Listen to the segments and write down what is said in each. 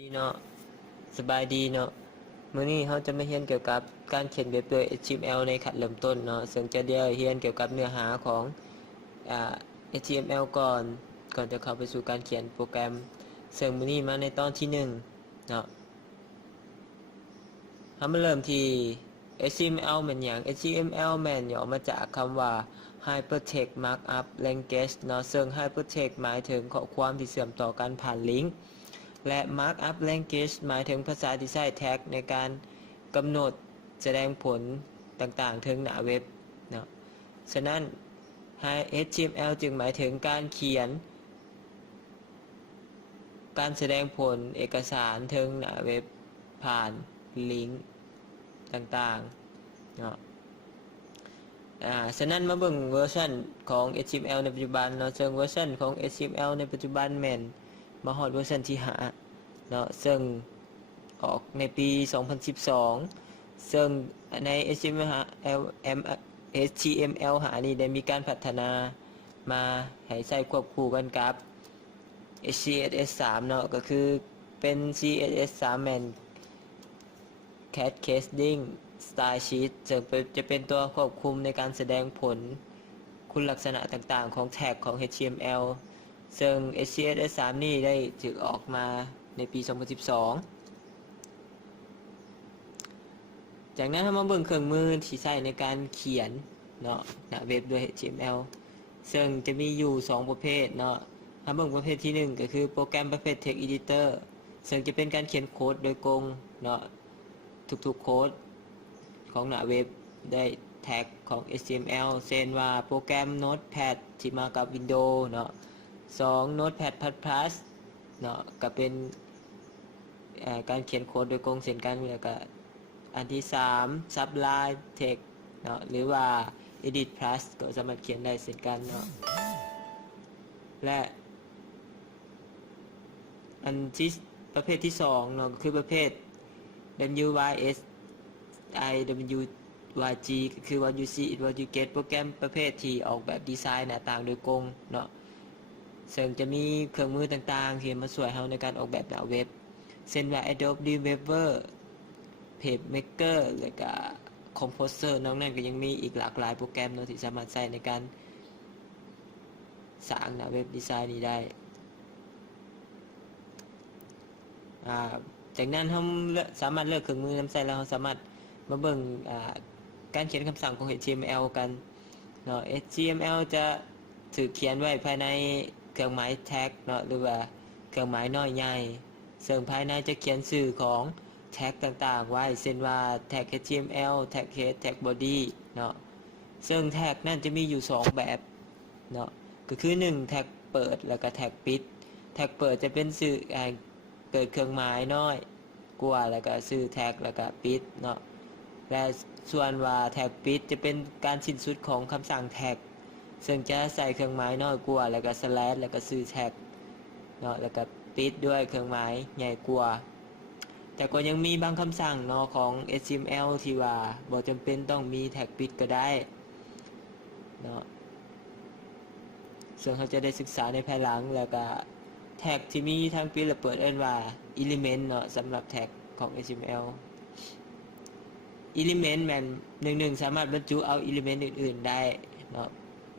ดีเนาะสบายดีเนาะมื้อนี้เราจะมาเรียนเกี่ยวกับการเขียนเว็บด้วย HTML ในขั้นเริ่มต้นเนาะซึ่งจะเรียนเกี่ยวกับเนื้อหาของHTML ก่อนจะเข้าไปสู่การเขียนโปรแกรมซึ่งมื้อนี้มาในตอนที่1เนาะเรามาเริ่มที่ HTML แม่นหยัง HTML แม่นย่อมาจากคำว่า Hypertext Markup Language เนาะซึ่ง Hypertext หมายถึงข้อความที่เชื่อมต่อกันผ่านลิงก์และ Markup Language หมายถึงภาษาที่ใช้แท็กในการกำหนดแสดงผลต่างๆถึงหน้าเว็บเนาะฉะนั้น HTML จึงหมายถึงการเขียนการแสดงผลเอกสารถึงหน้าเว็บผ่านลิงก์ต่างๆเนาะฉะนั้นมาเบิ่งเวอร์ชันของ HTML ในปัจจุบันเนาะซึ่งเวอร์ชันของ HTML ในปัจจุบันแม่นมาฮอดเวอร์ชันที่5เนาะซึ่งออกในปี 2012 ซึ่งใน HTML หานี่ได้มีการพัฒนามาให้ใช้ควบคู่กันกับ CSS3 เนาะก็คือเป็น CSS3 แม่น Cascading Style Sheet ซึ่งจะเป็นตัวควบคุมในการแสดงผลคุณลักษณะต่างๆของแท็กของ HTML ซึ่ง CSS3 นี่ได้ถูกออกมาในปี 2012 จากนั้นเรามาเบิ่งเครื่องมือที่ใช้ในการเขียนเนาะหน้าเว็บด้วย HTML ซึ่งจะมีอยู่2ประเภทเนาะถ้าเบิ่งประเภทที่1ก็คือโปรแกรมประเภท Text Editor ซึ่งจะเป็นการเขียนโค้ดโดยกงเนาะทุกๆโค้ดของหน้าเว็บได้แท็กของ HTML เช่นว่าโปรแกรม Notepad ที่มากับ Windows เนาะ2 Notepad++ เนาะก็เป็นการเขียนโค้ดโดยกงเช่นกันแล้วก็อันที่3 Sublime Text เนาะหรือว่า Edit Plus ก็สามารถเขียนได้เช่นกันเนาะและอันที่ประเภทที่2เนาะก็คือประเภท WYSIWYG คือ what you see is what you get โปรแกรมประเภทที่ออกแบบดีไซน์หน้าต่างโดยกงเนาะซึ่งจะมีเครื่องมือต่างๆที่มาช่วยเราในการออกแบบหน้าเว็บเช่นว่า Adobe Reader PageMaker แล้วก็ Composer นอกนั้นก็ยังมีอีกหลากหลายโปรแกรมเนาะที่สามารถใช้ในการสร้างหน้าเว็บดีไซน์นี้ได้จากนั้นเราสามารถเลือกเครื่องมือนำใช้แล้วเราสามารถมาเบิ่งการเขียนคำสั่งของ HTML กันเนาะ HTML จะถูกเขียนไว้ภายในเครื่องหมายแท็กเนาะหรือว่าเครื่องหมายน้อยใหญ่ซึ่งภายในจะเขียนชื่อของแท็กต่างๆไว้เช่นว่าแท็ก HTML แท็ก head แท็ก body เนาะซึ่งแท็กนั่นจะมีอยู่2แบบเนาะก็คือ1แท็กเปิดแล้วก็แท็กปิดแท็กเปิดจะเป็นชื่อเกิดเครื่องหมายน้อยกว่าแล้วก็ชื่อแท็กแล้วก็ปิดเนาะและส่วนว่าแท็กปิดจะเป็นการสิ้นสุดของคำสั่งแท็กซึ่งจะใส่เครื่องหมายน้อยกว่าแล้วก็สแลชแล้วก็ชื่อแท็กเนาะแล้วก็ปิดด้วยเครื่องหมายใหญ่กว่าแต่ก็ยังมีบางคำสั่งเนาะของ HTML ที่ว่าบ่จำเป็นต้องมีแท็กปิดก็ได้เนาะซึ่งเขาจะได้ศึกษาในภายหลังแล้วก็แท็กที่มีทั้งปิดและเปิดเอิ้นว่า element เนาะสำหรับแท็กของ HTML element แม่น1สามารถบรรจุเอา element อื่นๆได้เนาะ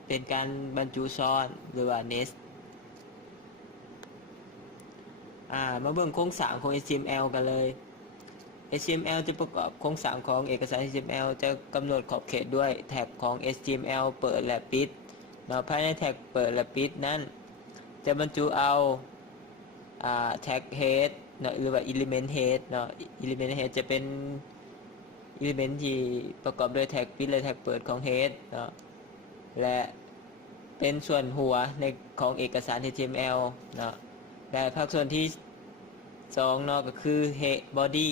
เป็นการบรรจุซ้อนหรือว่า nest มาเบิ่งโครงสร้างของ HTML กันเลย HTML จะประกอบโครงสร้างของเอกสาร HTML จะกำหนดขอบเขตด้วยแท็กของ HTML เปิดและปิดเนาะภายในแท็กเปิดและปิดนั้นจะบรรจุเอาแท็ก head เนาะหรือว่า element head เนาะ element head จะเป็น element ที่ประกอบด้วยแท็กปิดและแท็กเปิดของ head เนาะและเป็นส่วนหัวในของเอกสาร HTML เนาะและภาคส่วนที่2เนาะก็คือ head body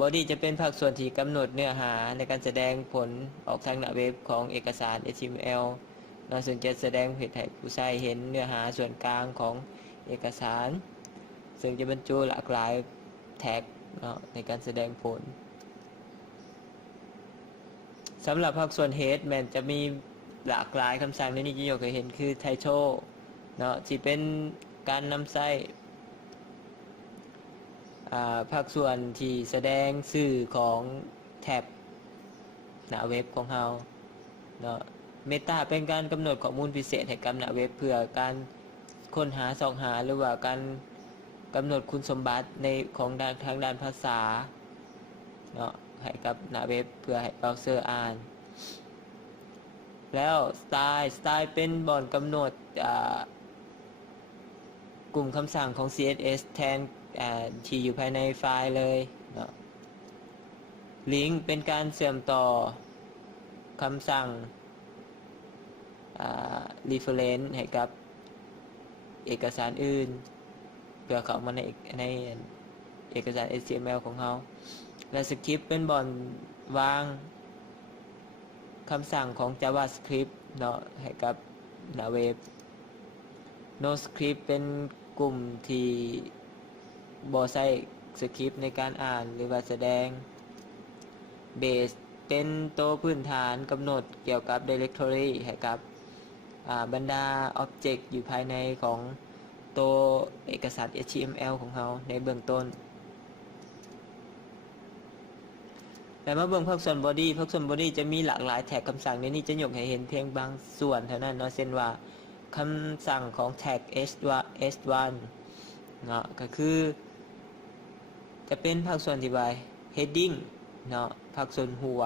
body จะเป็นภาคส่วนที่กำหนดเนื้อหาในการแสดงผลออกทางหน้าเว็บของเอกสาร HTML เนาะซึ่งจะแสดงให้ผู้ใช้เห็นเนื้อหาส่วนกลางของเอกสารซึ่งจะบรรจุหลากหลายแท็กเนาะในการแสดงผลสำหรับภาคส่วน head แมันจะมีหลากหลายคำสั่งในนี้ที่ยกให้เห็นคือ title เนาะที่เป็นการนำใช้ ภาคส่วนที่แสดงสื่อของแท็บหน้าเว็บของเราเนาะ Meta เป็นการกำหนดข้อมูลพิเศษให้กับหน้าเว็บเพื่อการค้นหาส่องหาหรือว่าการกำหนดคุณสมบัติในของทางด้านภาษาเนาะให้กับหน้าเว็บเพื่อให้เบราว์เซอร์อ่านแล้วสไตล์เป็นบ่อนกำหนดกลุ่มคำสั่งของ CSS แทนที่อยู่ภายในไฟล์เลยเนาะ Link เป็นการเชื่อมต่อคำสั่งreference ให้กับเอกสารอื่นเพื่อเข้ามาในเอกสาร HTML ของเราและสคริปต์เป็นบ่อนวางคำสั่งของ JavaScript เนาะให้กับหน้าเว็บ NoScript เป็นกลุ่มที่บ่ใช้สคริปต์ในการอ่านหรือว่าแสดง Base เป็นตัวพื้นฐานกำหนดเกี่ยวกับ Directory ให้กับบรรดา Object อยู่ภายในของตัวเอกสาร HTML ของเราในเบื้องต้นแต่มาเบิ่งภาคส่วน body จะมีหลากหลายแท็กคำสั่งในนี้จะยกให้เห็นเพียงบางส่วนเท่านั้นเนาะเช่นว่าคำสั่งของแท็ก h1 เนาะก็คือจะเป็นภาคส่วนที่ว่า heading เนาะภาคส่วนหัว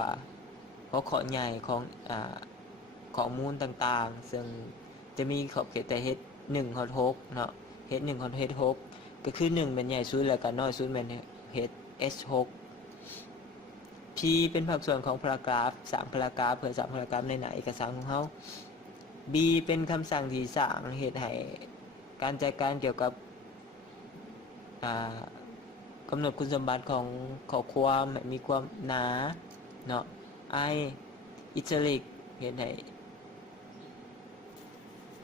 ข้อใหญ่ของข้อมูลต่างๆซึ่งจะมีขอบเขตแต่ h1 ฮอด6เนาะ h1 ฮอด h6 ก็คือ1เป็นใหญ่สุดแล้วก็น้อยสุดเป็น h6 P เป็นภาคส่วนของพารากราฟ3พารากราฟเพื่อ3พารากราฟในหน้าเอกสารของเรา B เป็นคำสั่งที่สร้างเหตุให้การจัดการเกี่ยวกับกำหนดคุณสมบัติของข้อความมีความหนาเนาะ I italic เหตุให้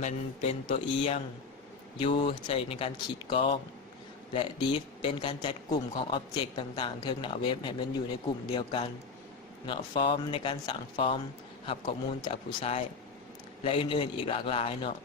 มันเป็นตัวเอียง U ใช้ในการขีดกล้องและ div เป็นการจัดกลุ่มของ object ต่างๆเทิงหน้าเว็บให้มันอยู่ในกลุ่มเดียวกันเนาะ form ในการสั่งฟอร์มรับข้อมูลจากผู้ใช้และอื่นๆอีกหลากหลายเนาะ